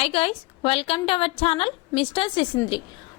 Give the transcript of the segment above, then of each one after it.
Hi guys, welcome to our channel mister Sisindri.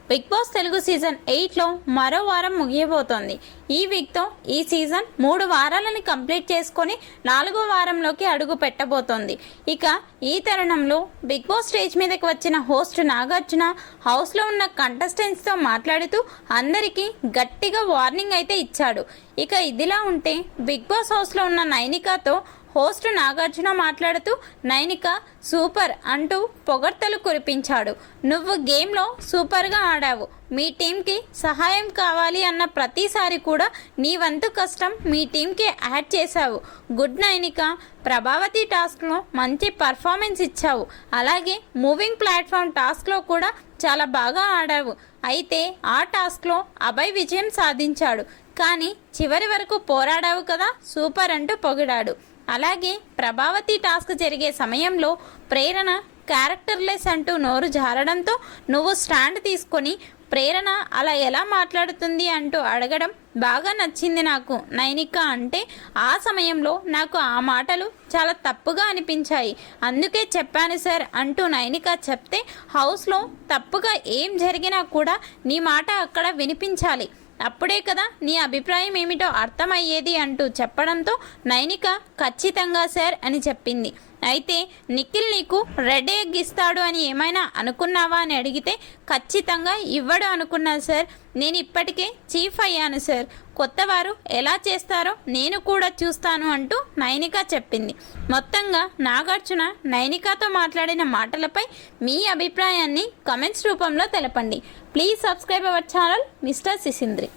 Bigg Boss Telugu season 8లో మరో వారం ముగియబోతోంది. ఈ వీక్తో ఈ సీజన్ 3 వారాలను కంప్లీట్ చేసుకొని 4వ వారంలోకి అడుగు పెట్టబోతోంది. ఇక ఈ తరుణంలో బిగ్ బాస్ స్టేజ్ మీదకి వచ్చిన హోస్ట్ నాగార్జున హౌస్లో ఉన్న కంటెస్టెంట్స్తో మాట్లాడుతూ అందరికీ గట్టిగా వార్నింగ్ అయితే ఇచ్చాడు. ఇక ఇదిలా ఉంటే బిగ్ బాస్ హౌస్లో ఉన్న నైనికాతో హోస్ట్ నాగార్జున మాట్లాడుతూ నైనిక సూపర్ అంటూ పొగడ్తలు కురిపించాడు. నువ్వు గేమ్లో సూపర్గా ఆడావు, మీ టీంకి సహాయం కావాలి అన్న ప్రతిసారి కూడా నీ వంతు కష్టం మీ టీంకి యాడ్ చేశావు. గుడ్ నైనిక, ప్రభావతి టాస్క్లో మంచి పర్ఫార్మెన్స్ ఇచ్చావు, అలాగే మూవింగ్ ప్లాట్ఫామ్ టాస్క్లో కూడా చాలా బాగా ఆడావు. అయితే ఆ టాస్క్లో అభయ్ విజయం సాధించాడు, కానీ చివరి వరకు పోరాడావు కదా, సూపర్ అంటూ పొగిడాడు. అలాగే ప్రభావతి టాస్క్ జరిగే సమయంలో ప్రేరణ క్యారెక్టర్లెస్ అంటూ నోరు జారడంతో నువ్వు స్టాండ్ తీసుకొని ప్రేరణ అలా ఎలా మాట్లాడుతుంది అంటూ అడగడం బాగా నచ్చింది నాకు నైనిక అంటే, ఆ సమయంలో నాకు ఆ మాటలు చాలా తప్పుగా అనిపించాయి, అందుకే చెప్పాను సార్ అంటూ నైనిక చెప్తే, హౌస్లో తప్పుగా ఏం జరిగినా కూడా నీ మాట అక్కడ వినిపించాలి, అప్పుడే కదా నీ అభిప్రాయం ఏమిటో అర్థమయ్యేది అంటూ చెప్పడంతో నైనిక ఖచ్చితంగా సార్ అని చెప్పింది. అయితే నిఖిల్ నీకు రెడ్ ఎగ్ ఇస్తాడు అని ఏమైనా అనుకున్నావా అని అడిగితే, ఖచ్చితంగా ఇవ్వడు అనుకున్నా సార్, నేను ఇప్పటికే చీఫ్ అయ్యాను సార్, కొత్తవారు ఎలా చేస్తారో నేను కూడా చూస్తాను అంటూ నైనిక చెప్పింది. మొత్తంగా నాగార్జున నైనికతో మాట్లాడిన మాటలపై మీ అభిప్రాయాన్ని కమెంట్స్ రూపంలో తెలపండి. Please subscribe our channel mister సిసింద్రి.